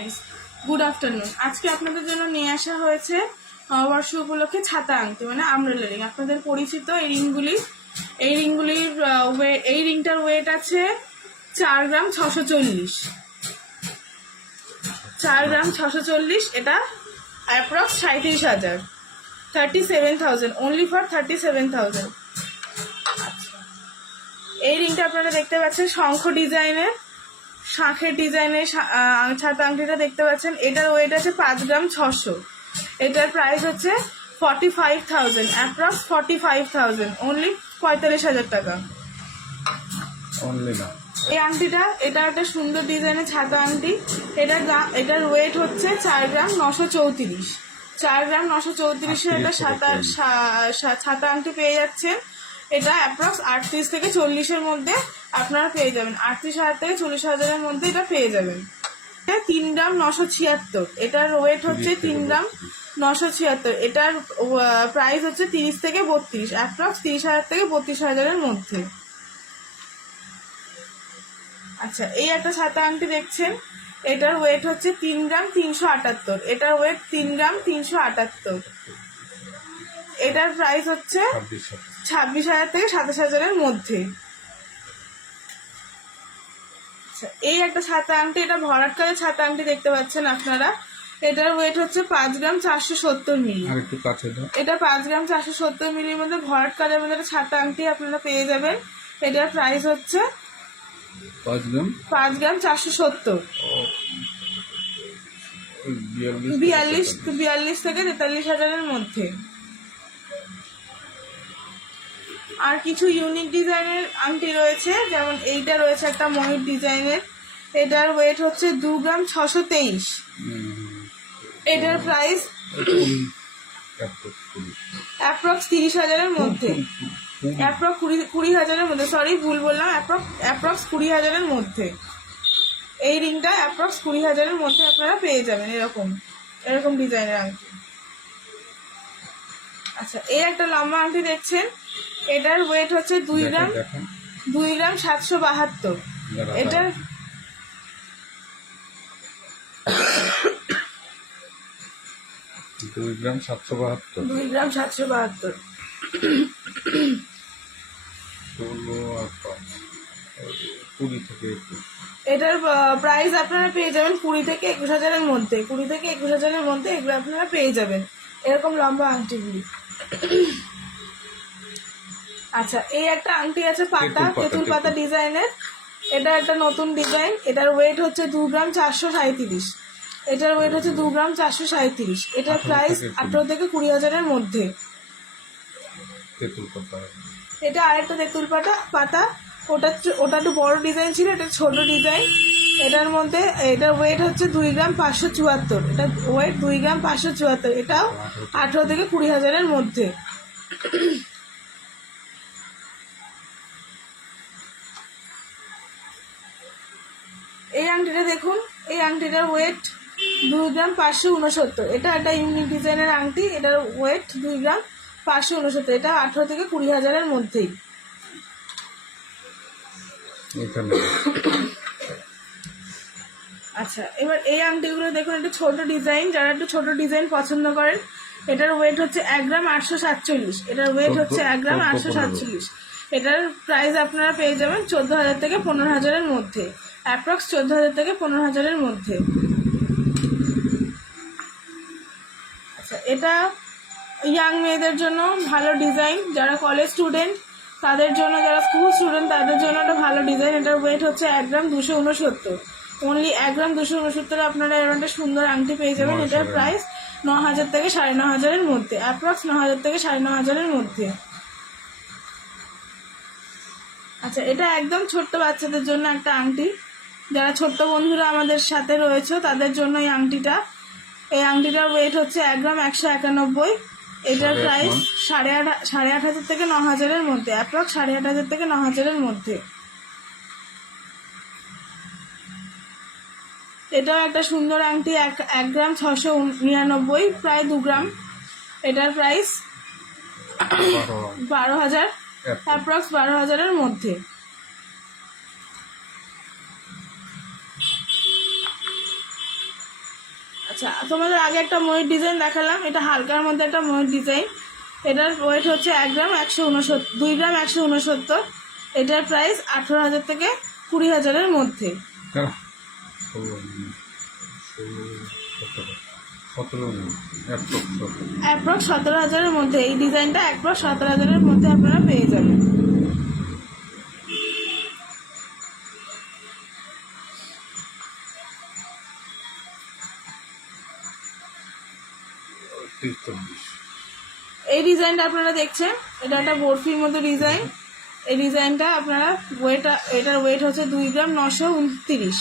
Friends, good afternoon. আজকে আপনাদের জন্য নিয়ে আসা হয়েছে নববর্ষ উপলক্ষে ছাতা আংটি, মানে আমব্রেলা রিং। আপনাদের পরিচিত এই রিংগুলির এই রিংটার ওয়েট আছে 4 গ্রাম 640। 4 গ্রাম 640, এটা অ্যাপ্রক্স 37,000, 37,000, অনলি ফর 37,000। এই রিংটা আপনারা দেখতে পাচ্ছেন শঙ্খ ডিজাইনের, শাঁখের ডিজাইনের ছাতা আংটিটা দেখতে পাচ্ছেন। এটার ওয়েট আছে 5 গ্রাম 600। এটার প্রাইস হচ্ছে 45,000, অ্যাপ্রক্স 45,000, অনলি 45,000 টাকা। এই আংটিটা, এটা একটা সুন্দর ডিজাইনের ছাতা আংটি। এটার ওয়েট হচ্ছে 4 গ্রাম 934। 4 গ্রাম 934-এর একটা ছাতা আংটি পেয়ে যাচ্ছেন। এটা অ্যাপ্রক্স 38 থেকে 40-এর মধ্যে আপনারা পেয়ে যাবেন। 38,000 থেকে 40,000-এর মধ্যে এটা পেয়ে যাবেন। 3 গ্রাম 976, এটার ওয়েট হচ্ছে 3 গ্রাম 976। এটার প্রাইস হচ্ছে 30 থেকে 32, অ্যাপ্রক্স 30,000 থেকে 32,000-এর মধ্যে। আচ্ছা, এই একটা ছাতা আংটি দেখছেন, এটার ওয়েট হচ্ছে 3 গ্রাম 378। এটার ওয়েট 3 গ্রাম 378। এটার প্রাইস হচ্ছে 26,000 থেকে 27,000-এর মধ্যে। আচ্ছা, এই একটা ছাতা আংটি, এটা ভরাট কাজের ছাতা আংটি দেখতে পাচ্ছেন আপনারা। এটার ওয়েট হচ্ছে 5 গ্রাম 470 মিলি। এটা 5 গ্রাম 470 মিলির মধ্যে ভরাট কাজের মধ্যে একটা ছাতা আংটি আপনারা পেয়ে যাবেন। এটার প্রাইস হচ্ছে 5 গ্রাম 470, 42 থেকে 43,000-এর মধ্যে। আর কিছু ইউনিক ডিজাইনের আংটি রয়েছে, যেমন এইটা রয়েছে একটা ময়ূর ডিজাইনের। এটার ওয়েট হচ্ছে 2 গ্রাম 623। এটার প্রাইস অ্যাপ্রক্স 30,000-এর মধ্যে, অ্যাপ্রক্স 20,000-এর মধ্যে। সরি, ভুল বললাম, অ্যাপ্রক্স 20,000-এর মধ্যে। এই রিংটা অ্যাপ্রক্স 20,000-এর মধ্যে আপনারা পেয়ে যাবেন এরকম ডিজাইনের আংটি। আচ্ছা, এই একটা লম্বা আংটি দেখছেন, এটার ওয়েট হচ্ছে 2 গ্রাম 772। এটার দুই গ্রাম 772। এটার প্রাইস আপনারা পেয়ে যাবেন 20 থেকে 21,000-এর মধ্যে। 20 থেকে 21,000-এর মধ্যে এগুলো আপনারা পেয়ে যাবেন, এরকম লম্বা আংটিগুলি। আচ্ছা, এই একটা আংটি আছে তেঁতুল পাতা ডিজাইনের। এটা একটা নতুন ডিজাইন। এটার ওয়েট হচ্ছে 2 গ্রাম 437। এটার ওয়েট হচ্ছে 2 গ্রাম 437। এটার প্রাইস 18 থেকে 20,000-এর মধ্যে। এটা আরেকটা তেঁতুল পাতা, ওটা একটু বড় ডিজাইন ছিল, এটা ছোট ডিজাইন। এটার মধ্যে এটার ওয়েট হচ্ছে 2 গ্রাম 574। এটা ওয়েট 2 গ্রাম 574। এটাও 18 থেকে 20,000-এর মধ্যে। এই আংটিটা দেখুন, এই আংটিটার ওয়েট 2 গ্রাম 569। এটা একটা ইউনিক ডিজাইনের আংটি। এটার ওয়েট 2 গ্রাম 569। এটা 18 থেকে 20,000-এর মধ্যেই। আচ্ছা, এবার এই আংটিগুলো দেখুন, একটু ছোট ডিজাইন, যারা একটু ছোট ডিজাইন পছন্দ করেন। এটার ওয়েট হচ্ছে 1 গ্রাম 847। এটার ওয়েট হচ্ছে 1 গ্রাম 847। এটার প্রাইস আপনারা পেয়ে যাবেন 14,000 থেকে 15,000-এর মধ্যে, অ্যাপ্রক্স 14,000 থেকে 15,000-এর মধ্যে। আচ্ছা, এটা ইয়াং মেয়েদের জন্য ভালো ডিজাইন, যারা কলেজ স্টুডেন্ট তাদের জন্য, যারা স্কুল স্টুডেন্ট তাদের জন্য একটা ভালো ডিজাইন। এটার ওয়েট হচ্ছে 1 গ্রাম 269। অনলি 1 গ্রাম 269-এ আপনারা এরকম একটা সুন্দর আংটি পেয়ে যাবেন। এটার প্রাইস 9,000 থেকে 9,500-এর মধ্যে, অ্যাপ্রক্স 9,000 থেকে 9,500-এর মধ্যে। আচ্ছা, এটা একদম ছোট্ট বাচ্চাদের জন্য একটা আংটি। যারা ছোট্ট বন্ধুরা আমাদের সাথে রয়েছে তাদের জন্য এই আংটিটার ওয়েট হচ্ছে 1 গ্রাম 191। এটার প্রাইস 8,500 থেকে 9,000-এর মধ্যে, অ্যাপ্রক্স 8,500 থেকে 9,000-এর মধ্যে। এটাও একটা সুন্দর আংটি, 1 গ্রাম 699, প্রায় 2 গ্রাম। এটার প্রাইস 12,000, অ্যাপ্রক্স 12,000-এর মধ্যে। আচ্ছা, তোমাদের আগে একটা ময়ূর ডিজাইন দেখালাম, এটা হালকার মধ্যে একটা ময়ূর ডিজাইন। এটার ওয়েট হচ্ছে 1 গ্রাম 169, 2 গ্রাম 169। এটার প্রাইস 18,000 থেকে 20,000-এর মধ্যে। অ্যাপ্রক্স 17,000-এর মধ্যে এই ডিজাইনটা অ্যাপ্রক্স 17,000-এর মধ্যে আপনারা পেয়ে যাবেন। এই ডিজাইনটা আপনারা দেখছেন, এটা একটা বরফির মতো ডিজাইন। এই ডিজাইনটা আপনারা এটার ওয়েট হচ্ছে 2 গ্রাম 929।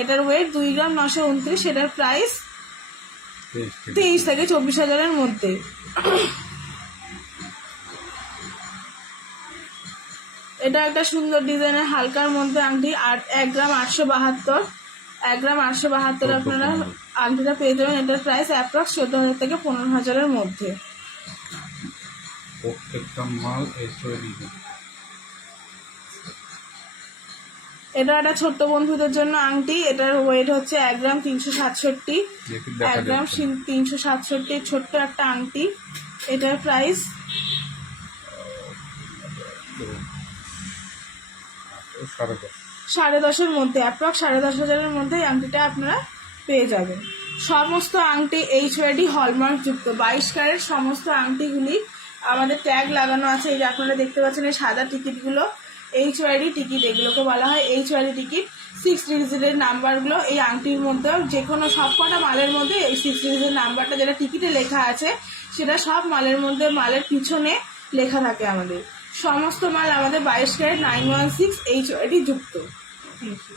এটার ওয়েট 2 গ্রাম 929। এটার প্রাইস 23 থেকে 24,000-এর মধ্যে। এটা একটা সুন্দর ডিজাইনের হালকার মধ্যে আংটি, 1 গ্রাম 872। 1 গ্রাম 872 আপনারা আংটিটা পেয়ে যাবেন। এটার প্রাইস অ্যাপ্রক্স 14,000 থেকে 15,000-এর মধ্যে। এটা একটা ছোট্ট বন্ধুদের জন্য আংটি। এটার ওয়েট হচ্ছে 1 গ্রাম 367। 1 গ্রাম 367 ছোট্ট একটা আংটি। এটার প্রাইস 10.5-এর মধ্যে, অ্যাপ্রক্স 10,500-এর মধ্যে এই আংটিটা আপনারা পেয়ে যাবেন। সমস্ত আংটি HYD হলমার্ক যুক্ত 22 ক্যারেট। সমস্ত আংটিগুলি আমাদের ট্যাগ লাগানো আছে। এই যে আপনারা দেখতে পাচ্ছেন এই সাদা টিকিটগুলো HYD টিকিট, এগুলোকে বলা হয় HYD টিকিট। 6 ডিজিটের নাম্বারগুলো এই আংটির মধ্যে, যে কোনো সবকটা মালের মধ্যে এই 6 ডিজিটের নাম্বারটা যেটা টিকিটে লেখা আছে সেটা সব মালের মধ্যে মালের পিছনে লেখা থাকে আমাদের। সমস্ত মাল আমাদের 22 ক্যারেট 916 HYD যুক্ত। Thank you.